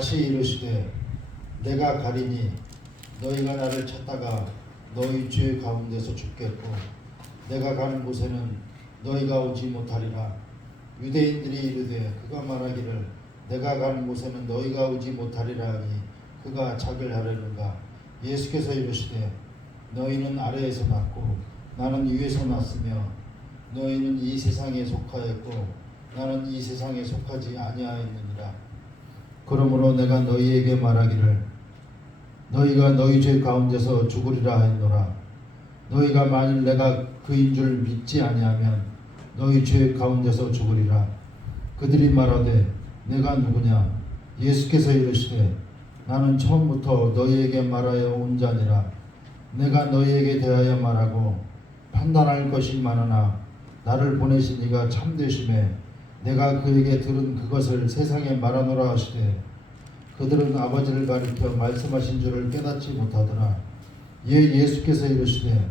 다시 이르시되 내가 가리니 너희가 나를 찾다가 너희 죄 가운데서 죽겠고 내가 가는 곳에는 너희가 오지 못하리라. 유대인들이 이르되 그가 말하기를 내가 가는 곳에는 너희가 오지 못하리라 하니 그가 자기를 하려는가. 예수께서 이르시되 너희는 아래에서 났고 나는 위에서 났으며 너희는 이 세상에 속하였고 나는 이 세상에 속하지 아니하였느니라. 그러므로 내가 너희에게 말하기를 너희가 너희 죄 가운데서 죽으리라 하였노라. 너희가 만일 내가 그인 줄 믿지 아니하면 너희 죄 가운데서 죽으리라. 그들이 말하되 내가 누구냐. 예수께서 이르시되 나는 처음부터 너희에게 말하여 온 자니라. 내가 너희에게 대하여 말하고 판단할 것이 많으나 나를 보내신 이가 참되심에 내가 그에게 들은 그것을 세상에 말하노라 하시되 그들은 아버지를 가리켜 말씀하신 줄을 깨닫지 못하더라. 예수께서 이르시되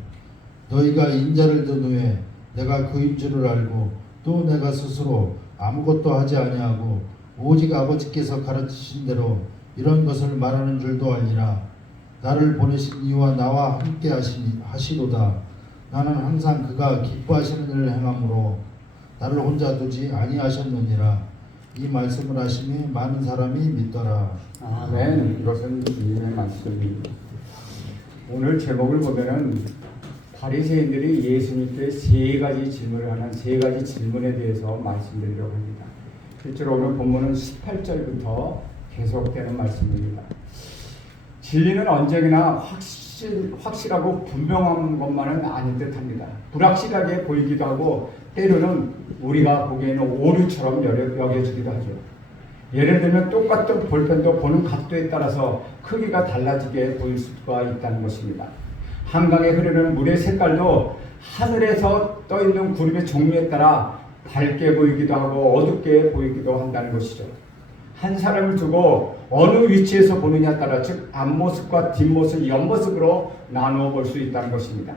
너희가 인자를 든 후에 내가 그인 줄을 알고 또 내가 스스로 아무것도 하지 아니하고 오직 아버지께서 가르치신 대로 이런 것을 말하는 줄도 알리라. 나를 보내신 이와 나와 함께 하시도다. 나는 항상 그가 기뻐하시는 일을 행함으로 나를 혼자 두지 아니하셨느니라. 이 말씀을 하시니 많은 사람이 믿더라. 아멘. 이것은 주님의 말씀입니다. 오늘 제목을 보면은 바리새인들이 예수님께 세 가지 질문을 하는 세 가지 질문에 대해서 말씀드리려고 합니다. 실제로 오늘 본문은 18절부터 계속되는 말씀입니다. 진리는 언제나 확실하고 분명한 것만은 아닌 듯합니다. 불확실하게 보이기도 하고 때로는 우리가 보기에는 오류처럼 여겨지기도 하죠. 예를 들면 똑같은 볼펜도 보는 각도에 따라서 크기가 달라지게 보일 수가 있다는 것입니다. 한강에 흐르는 물의 색깔도 하늘에서 떠있는 구름의 종류에 따라 밝게 보이기도 하고 어둡게 보이기도 한다는 것이죠. 한 사람을 두고 어느 위치에서 보느냐에 따라 즉 앞모습과 뒷모습, 옆모습으로 나누어 볼 수 있다는 것입니다.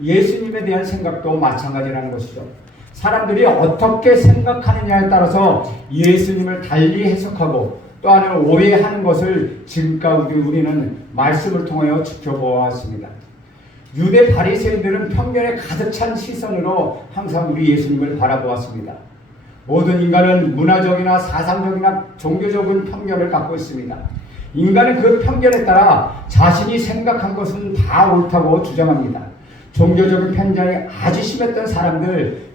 예수님에 대한 생각도 마찬가지라는 것이죠. 사람들이 어떻게 생각하느냐에 따라서 예수님을 달리 해석하고 또 하나는 오해하는 것을 지금까지 우리는 말씀을 통하여 지켜보았습니다. 유대 바리새인들은 편견에 가득 찬 시선으로 항상 우리 예수님을 바라보았습니다. 모든 인간은 문화적이나 사상적이나 종교적인 편견을 갖고 있습니다. 인간은 그 편견에 따라 자신이 생각한 것은 다 옳다고 주장합니다. 종교적인 편견이 아주 심했던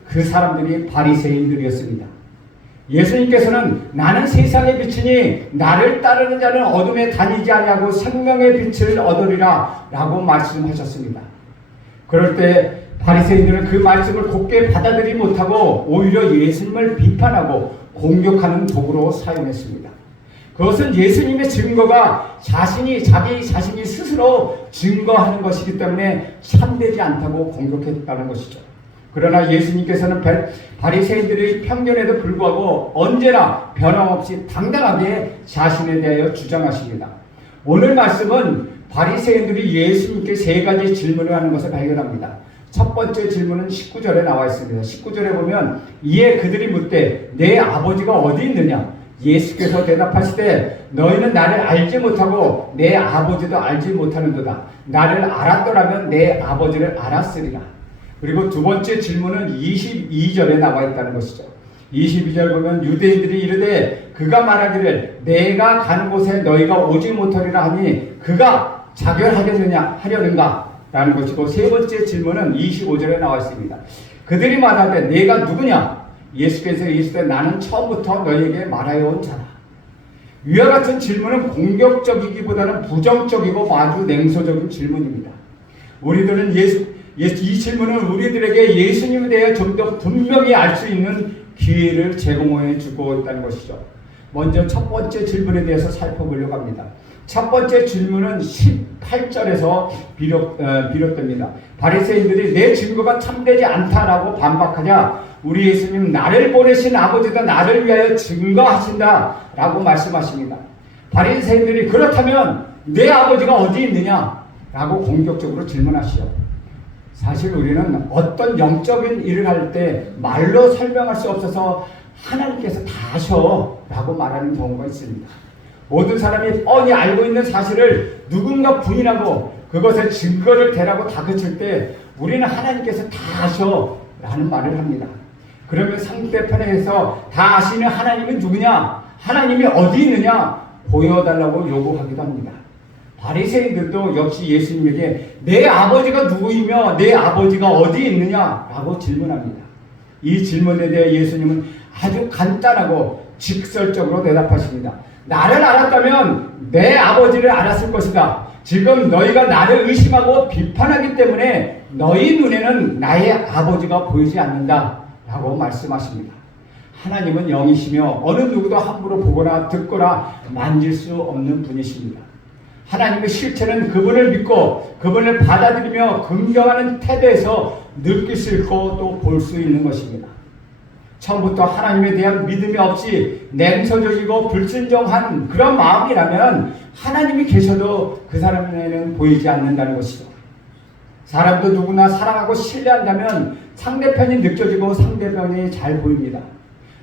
그 사람들이 바리새인들이었습니다. 예수님께서는 나는 세상의 빛이니 나를 따르는 자는 어둠에 다니지 아니하고 생명의 빛을 얻으리라 라고 말씀하셨습니다. 그럴 때 바리새인들은 그 말씀을 곧게 받아들이지 못하고 오히려 예수님을 비판하고 공격하는 도구로 사용했습니다. 그것은 예수님의 증거가 자기 자신이 스스로 증거하는 것이기 때문에 참되지 않다고 공격했다는 것이죠. 그러나 예수님께서는 바리새인들의 편견에도 불구하고 언제나 변함없이 당당하게 자신에 대하여 주장하십니다. 오늘 말씀은 바리새인들이 예수님께 세 가지 질문을 하는 것을 발견합니다. 첫 번째 질문은 19절에 나와 있습니다. 19절에 보면 이에 그들이 묻되 내 아버지가 어디 있느냐? 예수께서 대답하시되 너희는 나를 알지 못하고 내 아버지도 알지 못하는도다. 나를 알았더라면 내 아버지를 알았으리라. 그리고 두 번째 질문은 22절에 나와 있다는 것이죠. 22절 보면 유대인들이 이르되 그가 말하기를 내가 가는 곳에 너희가 오지 못하리라 하니 그가 자결하려는가? 라는 것이고 세 번째 질문은 25절에 나와 있습니다. 그들이 말하되 내가 누구냐? 예수께서 이르시되 나는 처음부터 너희에게 말하여 온 자라. 위와 같은 질문은 공격적이기보다는 부정적이고 아주 냉소적인 질문입니다. 우리들은 이 질문은 우리들에게 예수님에 대해 좀 더 분명히 알 수 있는 기회를 제공해 주고 있다는 것이죠. 먼저 첫 번째 질문에 대해서 살펴보려고 합니다. 첫 번째 질문은 18절에서 비롯됩니다. 바리새인들이 내 증거가 참되지 않다라고 반박하자 우리 예수님 나를 보내신 아버지가 나를 위하여 증거하신다 라고 말씀하십니다. 바리새인들이 그렇다면 내 아버지가 어디 있느냐 라고 공격적으로 질문하시죠. 사실 우리는 어떤 영적인 일을 할 때 말로 설명할 수 없어서 하나님께서 다 하셔 라고 말하는 경우가 있습니다. 모든 사람이 뻔히 알고 있는 사실을 누군가 부인하고 그것에 증거를 대라고 다그칠 때 우리는 하나님께서 다 아셔 라는 말을 합니다. 그러면 상대편에서 다 아시는 하나님은 누구냐? 하나님이 어디 있느냐? 보여달라고 요구하기도 합니다. 바리새인들도 역시 예수님에게 내 아버지가 누구이며 내 아버지가 어디 있느냐? 라고 질문합니다. 이 질문에 대해 예수님은 아주 간단하고 직설적으로 대답하십니다. 나를 알았다면 내 아버지를 알았을 것이다. 지금 너희가 나를 의심하고 비판하기 때문에 너희 눈에는 나의 아버지가 보이지 않는다 라고 말씀하십니다. 하나님은 영이시며 어느 누구도 함부로 보거나 듣거나 만질 수 없는 분이십니다. 하나님의 실체는 그분을 믿고 그분을 받아들이며 긍정하는 태도에서 느낄 수 있고 또 볼 수 있는 것입니다. 처음부터 하나님에 대한 믿음이 없이 냉소적이고 불순종한 그런 마음이라면 하나님이 계셔도 그 사람에는 보이지 않는다는 것이죠. 사람도 누구나 사랑하고 신뢰한다면 상대편이 느껴지고 상대편이 잘 보입니다.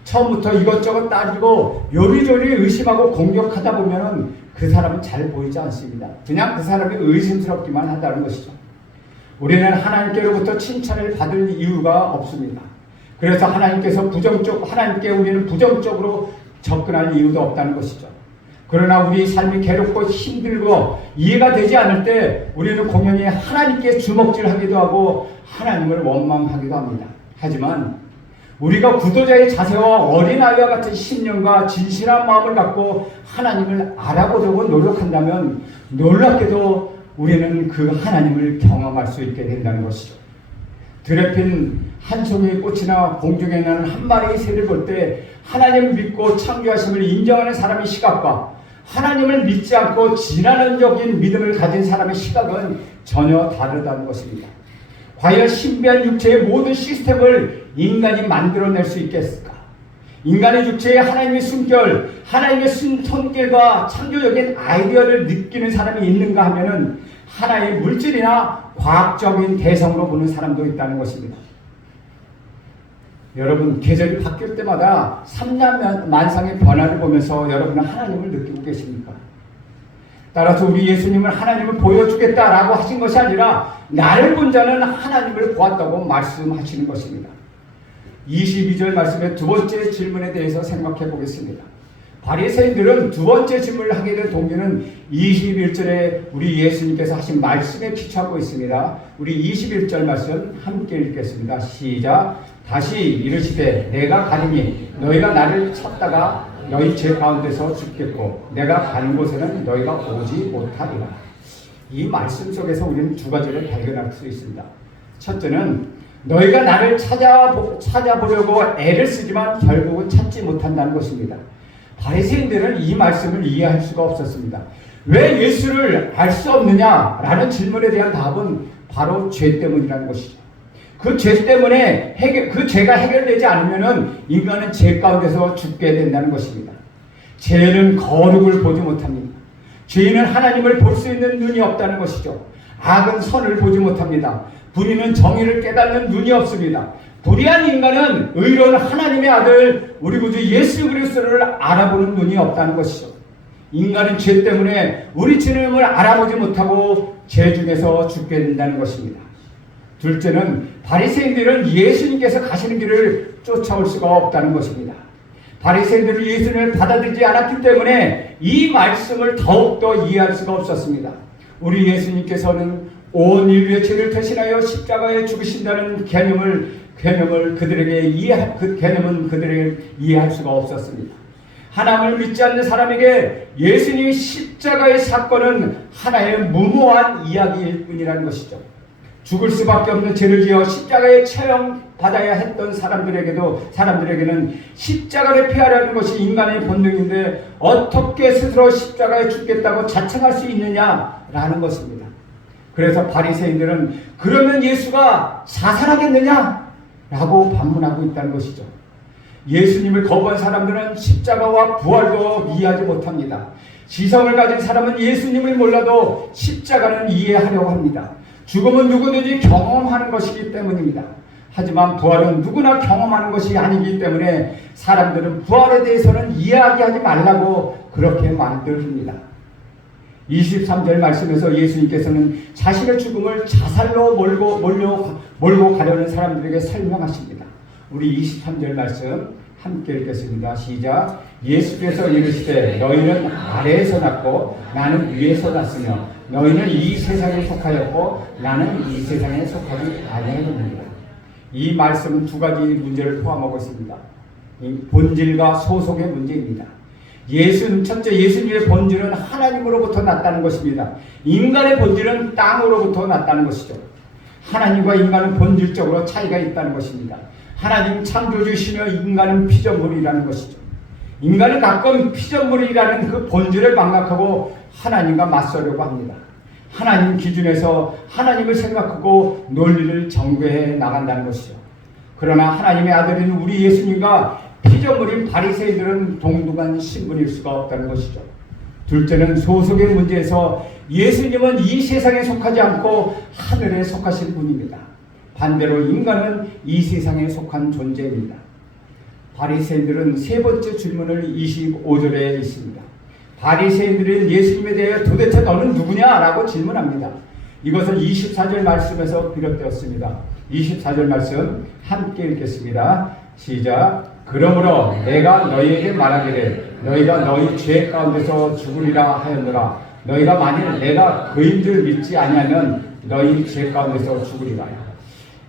처음부터 이것저것 따지고 요리조리 의심하고 공격하다 보면 그 사람은 잘 보이지 않습니다. 그냥 그 사람이 의심스럽기만 한다는 것이죠. 우리는 하나님께로부터 칭찬을 받을 이유가 없습니다. 그래서 하나님께 우리는 부정적으로 접근할 이유도 없다는 것이죠. 그러나 우리 삶이 괴롭고 힘들고 이해가 되지 않을 때 우리는 공연히 하나님께 주먹질하기도 하고 하나님을 원망하기도 합니다. 하지만 우리가 구도자의 자세와 어린아이와 같은 신념과 진실한 마음을 갖고 하나님을 알아보려고 노력한다면 놀랍게도 우리는 그 하나님을 경험할 수 있게 된다는 것이죠. 들에 핀 한 송이의 꽃이나 공중에 나는 한 마리의 새를 볼 때 하나님을 믿고 창조하심을 인정하는 사람의 시각과 하나님을 믿지 않고 진화론적인 믿음을 가진 사람의 시각은 전혀 다르다는 것입니다. 과연 신비한 육체의 모든 시스템을 인간이 만들어낼 수 있겠을까? 인간의 육체에 하나님의 숨결, 하나님의 손길과 창조적인 아이디어를 느끼는 사람이 있는가 하면은 하나의 물질이나 과학적인 대상으로 보는 사람도 있다는 것입니다. 여러분, 계절이 바뀔 때마다 삼라만상의 변화를 보면서 여러분은 하나님을 느끼고 계십니까? 따라서 우리 예수님은 하나님을 보여주겠다라고 하신 것이 아니라 나를 본 자는 하나님을 보았다고 말씀하시는 것입니다. 22절 말씀의 두 번째 질문에 대해서 생각해 보겠습니다. 바리새인들은 두 번째 질문을 하게 된 동기는 21절에 우리 예수님께서 하신 말씀에 기초하고 있습니다. 우리 21절 말씀 함께 읽겠습니다. 시작. 다시 이르시되 내가 가리니 너희가 나를 찾다가 너희 죄 가운데서 죽겠고 내가 가는 곳에는 너희가 오지 못하리라. 이 말씀 속에서 우리는 두 가지를 발견할 수 있습니다. 첫째는 너희가 나를 찾아보려고 애를 쓰지만 결국은 찾지 못한다는 것입니다. 바리새인들은 이 말씀을 이해할 수가 없었습니다. 왜 예수를 알 수 없느냐라는 질문에 대한 답은 바로 죄 때문이라는 것이죠. 그 죄 때문에 그 죄가 해결되지 않으면은 인간은 죄 가운데서 죽게 된다는 것입니다. 죄는 거룩을 보지 못합니다. 죄인은 하나님을 볼 수 있는 눈이 없다는 것이죠. 악은 선을 보지 못합니다. 불의는 정의를 깨닫는 눈이 없습니다. 불의한 인간은 의로운 하나님의 아들 우리 구주 예수 그리스도를 알아보는 눈이 없다는 것이죠. 인간은 죄 때문에 우리 주님을 알아보지 못하고 죄 중에서 죽게 된다는 것입니다. 둘째는 바리새인들은 예수님께서 가시는 길을 쫓아올 수가 없다는 것입니다. 바리새인들은 예수님을 받아들이지 않았기 때문에 이 말씀을 더욱더 이해할 수가 없었습니다. 우리 예수님께서는 온 인류의 죄를 대신하여 십자가에 죽으신다는 개념을 그들에게 이해할 수가 없었습니다. 하나님을 믿지 않는 사람에게 예수님의 십자가의 사건은 하나의 무모한 이야기일 뿐이라는 것이죠. 죽을 수밖에 없는 죄를 지어 십자가에 처형받아야 했던 사람들에게는 십자가를 피하려는 것이 인간의 본능인데 어떻게 스스로 십자가에 죽겠다고 자청할 수 있느냐라는 것입니다. 그래서 바리새인들은 그러면 예수가 자살하겠느냐? 라고 반문하고 있다는 것이죠. 예수님을 거부한 사람들은 십자가와 부활도 이해하지 못합니다. 지성을 가진 사람은 예수님을 몰라도 십자가는 이해하려고 합니다. 죽음은 누구든지 경험하는 것이기 때문입니다. 하지만 부활은 누구나 경험하는 것이 아니기 때문에 사람들은 부활에 대해서는 이야기하지 말라고 그렇게 만듭니다. 23절 말씀에서 예수님께서는 자신의 죽음을 자살로 몰고 가려는 사람들에게 설명하십니다. 우리 23절 말씀 함께 읽겠습니다. 시작. 예수께서 이르시되 너희는 아래에서 났고 나는 위에서 났으며 너희는 이 세상에 속하였고 나는 이 세상에 속하지 아니하느니라. 이 말씀은 두 가지 문제를 포함하고 있습니다. 본질과 소속의 문제입니다. 첫째, 예수님의 본질은 하나님으로부터 났다는 것입니다. 인간의 본질은 땅으로부터 났다는 것이죠. 하나님과 인간은 본질적으로 차이가 있다는 것입니다. 하나님 창조주시며 인간은 피조물이라는 것이죠. 인간은 가끔 피조물이라는 그 본질을 망각하고 하나님과 맞서려고 합니다. 하나님 기준에서 하나님을 생각하고 논리를 정죄해 나간다는 것이죠. 그러나 하나님의 아들인 우리 예수님과 피조물인 바리새인들은 동등한 신분일 수가 없다는 것이죠. 둘째는 소속의 문제에서 예수님은 이 세상에 속하지 않고 하늘에 속하신 분입니다. 반대로 인간은 이 세상에 속한 존재입니다. 바리새인들은 세 번째 질문을 25절에 있습니다. 바리새인들은 예수님에 대해 도대체 너는 누구냐라고 질문합니다. 이것은 24절 말씀에서 비롯되었습니다. 24절 말씀 함께 읽겠습니다. 시작. 그러므로 내가 너희에게 말하기를 너희가 너희 죄 가운데서 죽으리라 하였노라. 너희가 만일 내가 그인 줄 믿지 아니하면 너희 죄 가운데서 죽으리라.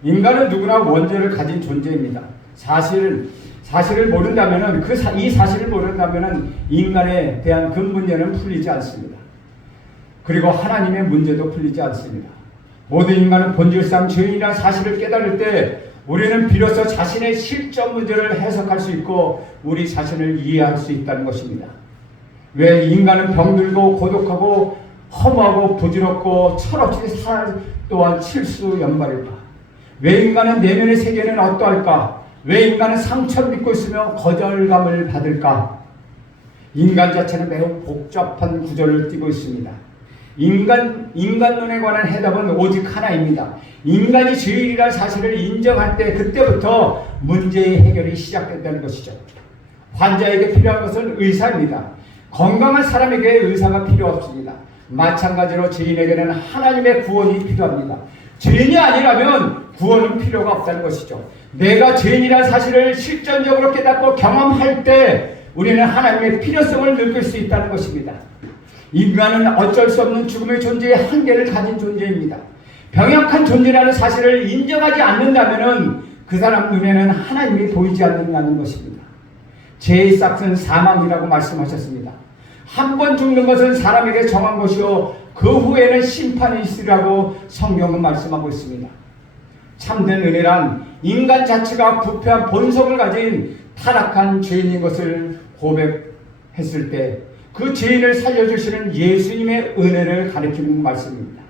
인간은 누구나 원죄를 가진 존재입니다. 사실을 모른다면은 이 사실을 모른다면은 인간에 대한 근 문제는 풀리지 않습니다. 그리고 하나님의 문제도 풀리지 않습니다. 모든 인간은 본질상 죄인이라는 사실을 깨달을 때 우리는 비로소 자신의 실존 문제를 해석할 수 있고 우리 자신을 이해할 수 있다는 것입니다. 왜 인간은 병들고 고독하고 허무하고 부질없고 철없이 살 또한 칠수연발일까? 왜 인간은 내면의 세계는 어떠할까? 왜 인간은 상처를 입고 있으며 거절감을 받을까? 인간 자체는 매우 복잡한 구조를 띠고 있습니다. 인간론에 관한 해답은 오직 하나입니다. 인간이 죄인이라는 사실을 인정할 때 그때부터 문제의 해결이 시작된다는 것이죠. 환자에게 필요한 것은 의사입니다. 건강한 사람에게 의사가 필요 없습니다. 마찬가지로 죄인에게는 하나님의 구원이 필요합니다. 죄인이 아니라면 구원은 필요가 없다는 것이죠. 내가 죄인이라는 사실을 실전적으로 깨닫고 경험할 때 우리는 하나님의 필요성을 느낄 수 있다는 것입니다. 인간은 어쩔 수 없는 죽음의 존재의 한계를 가진 존재입니다. 병약한 존재라는 사실을 인정하지 않는다면 그 사람 눈에는 하나님이 보이지 않는다는 것입니다. 죄의 싹은 사망이라고 말씀하셨습니다. 한 번 죽는 것은 사람에게 정한 것이요 그 후에는 심판이 있으리라고 성경은 말씀하고 있습니다. 참된 은혜란 인간 자체가 부패한 본성을 가진 타락한 죄인인 것을 고백했을 때 그 죄인을 살려주시는 예수님의 은혜를 가리키는 말씀입니다.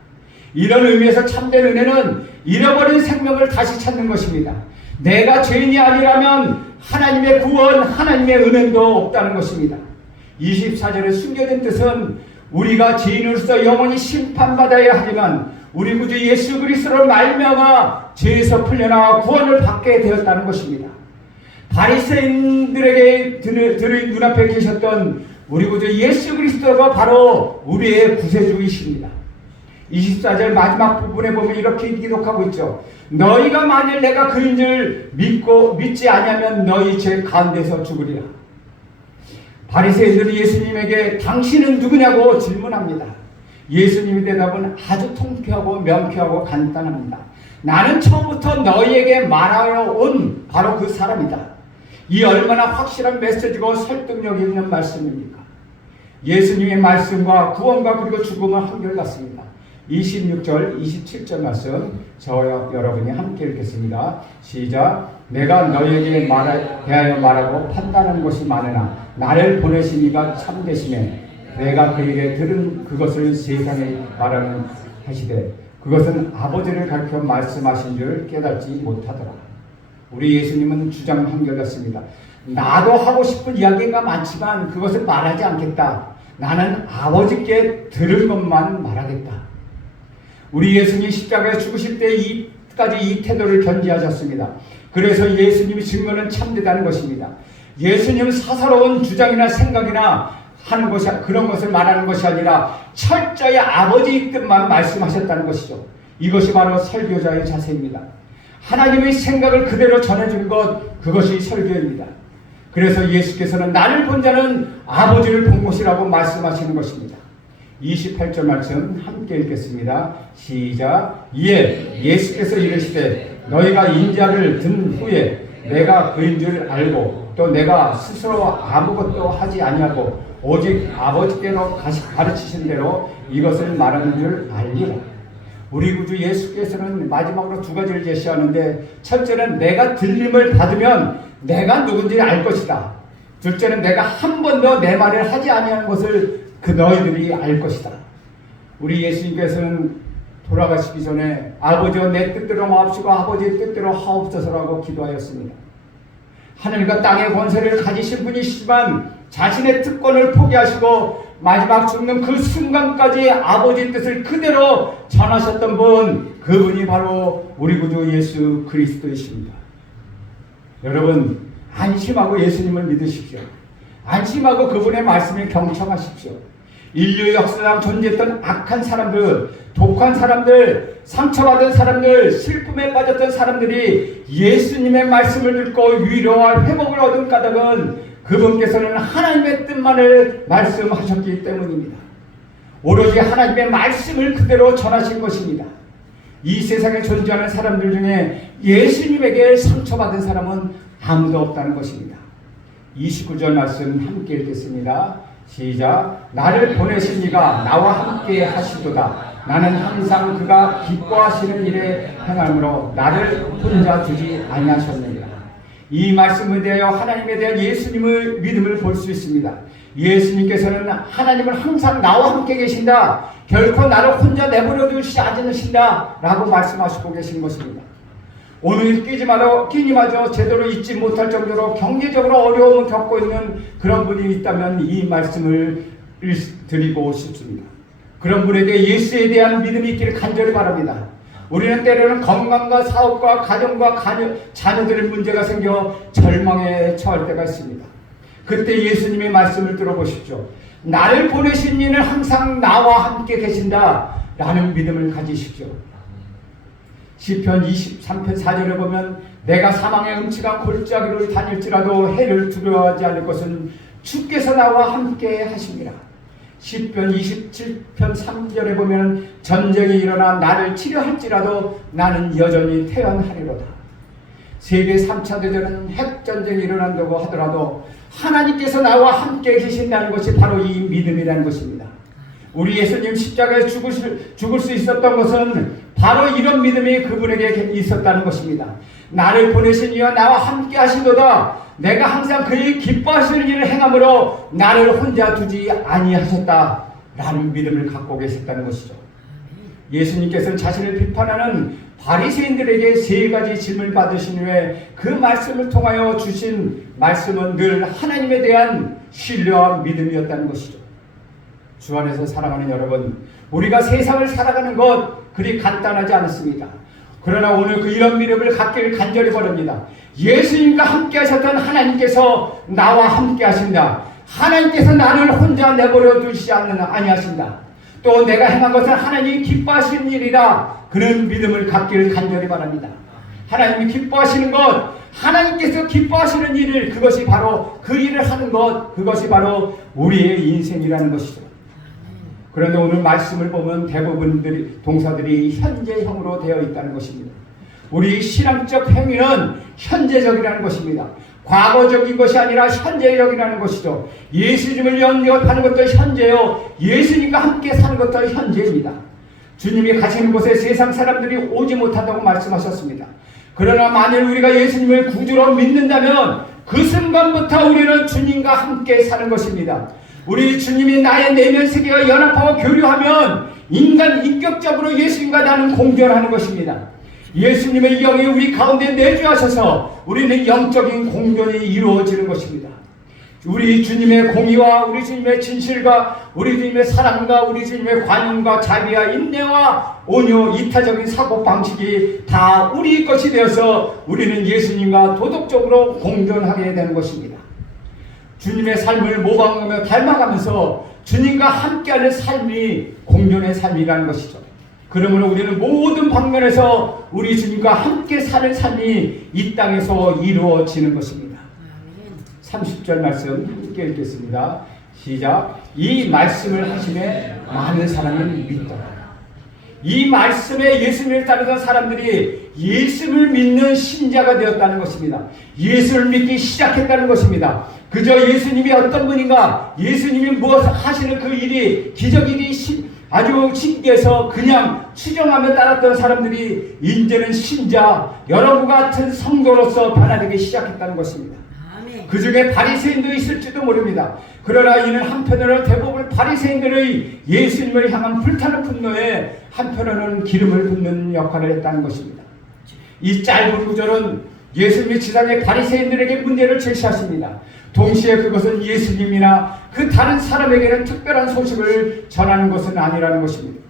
이런 의미에서 참된 은혜는 잃어버린 생명을 다시 찾는 것입니다. 내가 죄인이 아니라면 하나님의 구원, 하나님의 은혜도 없다는 것입니다. 24절에 숨겨진 뜻은 우리가 죄인으로서 영원히 심판받아야 하지만 우리 구주 예수 그리스도로 말미암아 죄에서 풀려나 구원을 받게 되었다는 것입니다. 바리새인들에게 눈앞에 계셨던 우리 구주 예수 그리스도가 바로 우리의 구세주이십니다. 24절 마지막 부분에 보면 이렇게 기록하고 있죠. 너희가 만일 내가 그인 줄 믿지 아니하면 너희 죄 가운데서 죽으리라. 바리새인들이 예수님에게 당신은 누구냐고 질문합니다. 예수님의 대답은 아주 통쾌하고 명쾌하고 간단합니다. 나는 처음부터 너희에게 말하여 온 바로 그 사람이다. 이 얼마나 확실한 메시지고 설득력 있는 말씀입니까? 예수님의 말씀과 구원과 그리고 죽음은 한결같습니다. 26절, 27절 말씀 저와 여러분이 함께 읽겠습니다. 시작. 내가 너희에게 대하여 말하고 판단하는 것이 많으나 나를 보내신 이가 참되시매 내가 그에게 들은 그것을 세상에 말하는 하시되 그것은 아버지를 가르쳐 말씀하신 줄 깨닫지 못하더라. 우리 예수님은 주장 한결같습니다. 나도 하고 싶은 이야기가 많지만 그것을 말하지 않겠다. 나는 아버지께 들은 것만 말하겠다. 우리 예수님 십자가에 죽으실 때 이 끝까지 이 태도를 견지하셨습니다. 그래서 예수님의 증거는 참되다는 것입니다. 예수님은 사사로운 주장이나 생각이나 하는 것이 그런 것을 말하는 것이 아니라 철저히 아버지의 뜻만 말씀하셨다는 것이죠. 이것이 바로 설교자의 자세입니다. 하나님의 생각을 그대로 전해주는 것, 그것이 설교입니다. 그래서 예수께서는 나를 본 자는 아버지를 본 것이라고 말씀하시는 것입니다. 28절 말씀 함께 읽겠습니다. 시작. 이에 예수께서 이르시되 너희가 인자를 든 후에 내가 그인 줄 알고 또 내가 스스로 아무것도 하지 아니하고 오직 아버지께로 가르치신 대로 이것을 말하는 줄 알리라. 우리 구주 예수께서는 마지막으로 두 가지를 제시하는데, 첫째는 내가 들림을 받으면 내가 누군지 알 것이다. 둘째는 내가 한 번도 내 말을 하지 아니하는 것을 그 너희들이 알 것이다. 우리 예수님께서는 돌아가시기 전에 아버지여 내 뜻대로 마옵시고 아버지의 뜻대로 하옵소서라고 기도하였습니다. 하늘과 땅의 권세를 가지신 분이시지만 자신의 특권을 포기하시고 마지막 죽는 그 순간까지 아버지의 뜻을 그대로 전하셨던 분, 그분이 바로 우리 구주 예수 그리스도이십니다. 여러분, 안심하고 예수님을 믿으십시오. 안심하고 그분의 말씀을 경청하십시오. 인류 역사상 존재했던 악한 사람들, 독한 사람들, 상처받은 사람들, 슬픔에 빠졌던 사람들이 예수님의 말씀을 듣고 위로와 회복을 얻은 까닭은 그분께서는 하나님의 뜻만을 말씀하셨기 때문입니다. 오로지 하나님의 말씀을 그대로 전하신 것입니다. 이 세상에 존재하는 사람들 중에 예수님에게 상처받은 사람은 아무도 없다는 것입니다. 29절 말씀 함께 읽겠습니다. 시작. 나를 보내신 이가 나와 함께 하시도다. 나는 항상 그가 기뻐하시는 일에 행함으로 나를 혼자 두지 아니하셨느니라. 이 말씀에 대하여 하나님에 대한 예수님의 믿음을 볼 수 있습니다. 예수님께서는 하나님은 항상 나와 함께 계신다. 결코 나를 혼자 내버려 두시지 않으신다 라고 말씀하시고 계신 것입니다. 오늘 끼니마저 제대로 잊지 못할 정도로 경제적으로 어려움을 겪고 있는 그런 분이 있다면 이 말씀을 드리고 싶습니다. 그런 분에게 예수에 대한 믿음이 있기를 간절히 바랍니다. 우리는 때로는 건강과 사업과 가정과 자녀들의 문제가 생겨 절망에 처할 때가 있습니다. 그때 예수님의 말씀을 들어보십시오. 나를 보내신 이는 항상 나와 함께 계신다 라는 믿음을 가지십시오. 시편 23편 4절에 보면 내가 사망의 음침한 골짜기를 다닐지라도 해를 두려워하지 않을 것은 주께서 나와 함께 하십니다. 시편 27편 3절에 보면 전쟁이 일어나 나를 치료할지라도 나는 여전히 태어나리로다. 세계 3차 대전은 핵전쟁이 일어난다고 하더라도 하나님께서 나와 함께 계신다는 것이 바로 이 믿음이라는 것입니다. 우리 예수님 십자가에 죽을 수 있었던 것은 바로 이런 믿음이 그분에게 있었다는 것입니다. 나를 보내신 이와 나와 함께 하시도다. 내가 항상 그의 기뻐하시는 일을 행함으로 나를 혼자 두지 아니하셨다 라는 믿음을 갖고 계셨다는 것이죠. 예수님께서는 자신을 비판하는 바리새인들에게 세 가지 질문을 받으신 후에 그 말씀을 통하여 주신 말씀은 늘 하나님에 대한 신뢰와 믿음이었다는 것이죠. 주 안에서 사랑하는 여러분, 우리가 세상을 살아가는 것 그리 간단하지 않습니다. 그러나 오늘 이런 믿음을 갖기를 간절히 바랍니다. 예수님과 함께 하셨던 하나님께서 나와 함께 하신다. 하나님께서 나를 혼자 내버려 두시지 아니하신다. 또 내가 행한 것은 하나님이 기뻐하시는 일이라. 그런 믿음을 갖기를 간절히 바랍니다. 하나님이 기뻐하시는 것, 하나님께서 기뻐하시는 일을, 그것이 바로 그 일을 하는 것, 그것이 바로 우리의 인생이라는 것이죠. 그런데 오늘 말씀을 보면 대부분 동사들이 현재형으로 되어 있다는 것입니다. 우리 신앙적 행위는 현재적이라는 것입니다. 과거적인 것이 아니라 현재적이라는 것이죠. 예수님을 영접하는 것도 현재요, 예수님과 함께 사는 것도 현재입니다. 주님이 가시는 곳에 세상 사람들이 오지 못한다고 말씀하셨습니다. 그러나 만일 우리가 예수님을 구주로 믿는다면 그 순간부터 우리는 주님과 함께 사는 것입니다. 우리 주님이 나의 내면 세계와 연합하고 교류하면 인격적으로 예수님과 나는 공존하는 것입니다. 예수님의 영이 우리 가운데 내주하셔서 우리는 영적인 공존이 이루어지는 것입니다. 우리 주님의 공의와 우리 주님의 진실과 우리 주님의 사랑과 우리 주님의 관용과 자비와 인내와 온유, 이타적인 사고방식이 다 우리 것이 되어서 우리는 예수님과 도덕적으로 공존하게 되는 것입니다. 주님의 삶을 모방하며 닮아가면서 주님과 함께하는 삶이 공존의 삶이라는 것이죠. 그러므로 우리는 모든 방면에서 우리 주님과 함께 사는 삶이 이 땅에서 이루어지는 것입니다. 30절 말씀 함께 읽겠습니다. 시작. 이 말씀을 하심에 많은 사람이 믿더라. 이 말씀에 예수님을 따르던 사람들이 예수를 믿는 신자가 되었다는 것입니다. 예수를 믿기 시작했다는 것입니다. 그저 예수님이 어떤 분인가, 예수님이 무엇을 하시는 그 일이 기적일이 아주 신기해서 그냥 추정하며 따랐던 사람들이 이제는 신자, 여러분과 같은 성도로서 변화되기 시작했다는 것입니다. 그 중에 바리새인도 있을지도 모릅니다. 그러나 이는 한편으로 대부분 바리새인들의 예수님을 향한 불타는 분노에 한편으로는 기름을 붓는 역할을 했다는 것입니다. 이 짧은 구절은 예수님이 지상의 바리새인들에게 문제를 제시하십니다. 동시에 그것은 예수님이나 그 다른 사람에게는 특별한 소식을 전하는 것은 아니라는 것입니다.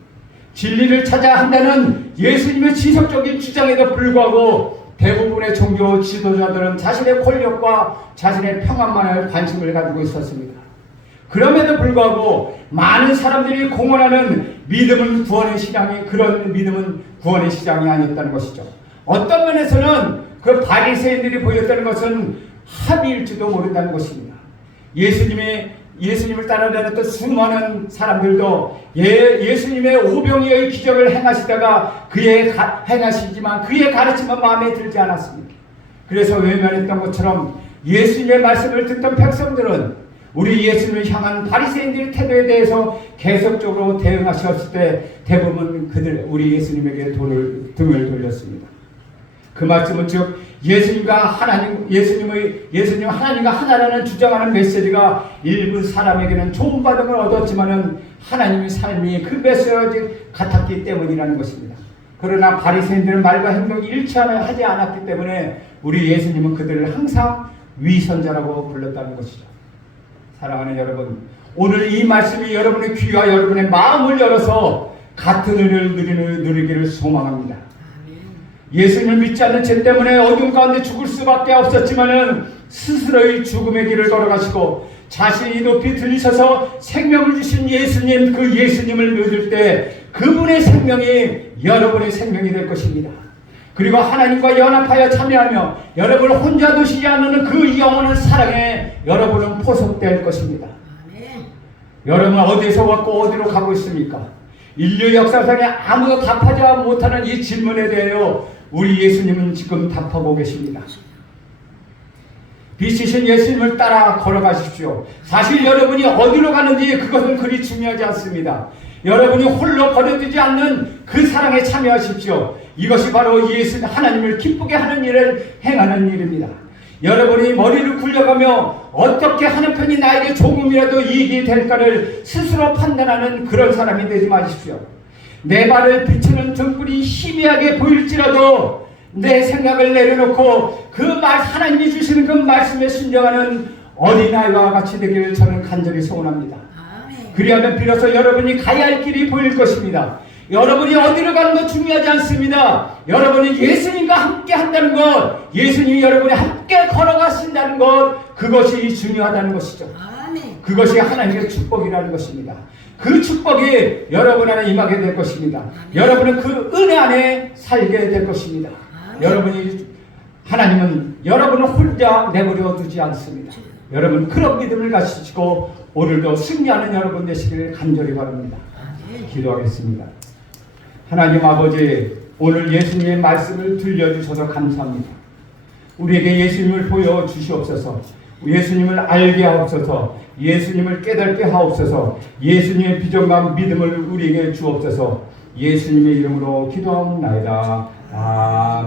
진리를 찾아야 한다는 예수님의 지속적인 주장에도 불구하고 대부분의 종교 지도자들은 자신의 권력과 자신의 평안만에 관심을 가지고 있었습니다. 그럼에도 불구하고 많은 사람들이 공언하는 믿음은 구원의 시장이 그런 믿음은 구원의 시장이 아니었다는 것이죠. 어떤 면에서는 그 바리새인들이 보였다는 것은 합의일지도 모른다는 것입니다. 예수님을 따라다녔던 수많은 사람들도 예수님의 오병이어의 기적을 행하시다가 행하시지만 그의 가르침은 마음에 들지 않았습니다. 그래서 외면했던 것처럼 예수님의 말씀을 듣던 백성들은 우리 예수님을 향한 바리새인들의 태도에 대해서 계속적으로 대응하셨을 때 대부분 우리 예수님에게 등을 돌렸습니다. 그 말씀은 즉 예수님 하나님과 하나라는 주장하는 메시지가 일부 사람에게는 좋은 반응을 얻었지만은 하나님의 삶이 그 메시지 같았기 때문이라는 것입니다. 그러나 바리새인들은 말과 행동이 일치하지 않았기 때문에 우리 예수님은 그들을 항상 위선자라고 불렀다는 것이죠. 사랑하는 여러분, 오늘 이 말씀이 여러분의 귀와 여러분의 마음을 열어서 같은 은혜를 누리기를 소망합니다. 예수님을 믿지 않는 죄 때문에 어둠 가운데 죽을 수밖에 없었지만은 스스로의 죽음의 길을 걸어가시고 자신이 높이 들리셔서 생명을 주신 예수님, 그 예수님을 믿을 때 그분의 생명이 여러분의 생명이 될 것입니다. 그리고 하나님과 연합하여 참여하며 여러분을 혼자 두시지 않는 그 영원한 사랑에 여러분은 포섭될 것입니다. 여러분 어디서 왔고 어디로 가고 있습니까? 인류 역사상에 아무도 답하지 못하는 이 질문에 대하여 우리 예수님은 지금 답하고 계십니다. 빛이신 예수님을 따라 걸어가십시오. 사실 여러분이 어디로 가는지 그것은 그리 중요하지 않습니다. 여러분이 홀로 버려두지 않는 그 사랑에 참여하십시오. 이것이 바로 하나님을 기쁘게 하는 일을 행하는 일입니다. 여러분이 머리를 굴려가며 어떻게 하는 편이 나에게 조금이라도 이익이 될까를 스스로 판단하는 그런 사람이 되지 마십시오. 내 발을 비추는 등불이 희미하게 보일지라도 내 생각을 내려놓고 하나님이 주시는 그 말씀에 순종하는 어린아이와 같이 되기를 저는 간절히 소원합니다. 그리하면 비로소 여러분이 가야 할 길이 보일 것입니다. 여러분이 어디로 가는 것 중요하지 않습니다. 여러분이 예수님과 함께 한다는 것, 예수님이 여러분이 함께 걸어가신다는 것, 그것이 중요하다는 것이죠. 그것이 하나님의 축복이라는 것입니다. 그 축복이 여러분 안에 임하게 될 것입니다. 여러분은 그 은혜 안에 살게 될 것입니다. 하나님은 여러분을 혼자 내버려 두지 않습니다. 여러분 그런 믿음을 가지시고 오늘도 승리하는 여러분 되시기를 간절히 바랍니다. 기도하겠습니다. 하나님 아버지, 오늘 예수님의 말씀을 들려주셔서 감사합니다. 우리에게 예수님을 보여주시옵소서. 예수님을 알게 하옵소서. 예수님을 깨닫게 하옵소서. 예수님의 비전과 믿음을 우리에게 주옵소서. 예수님의 이름으로 기도하옵나이다. 아멘.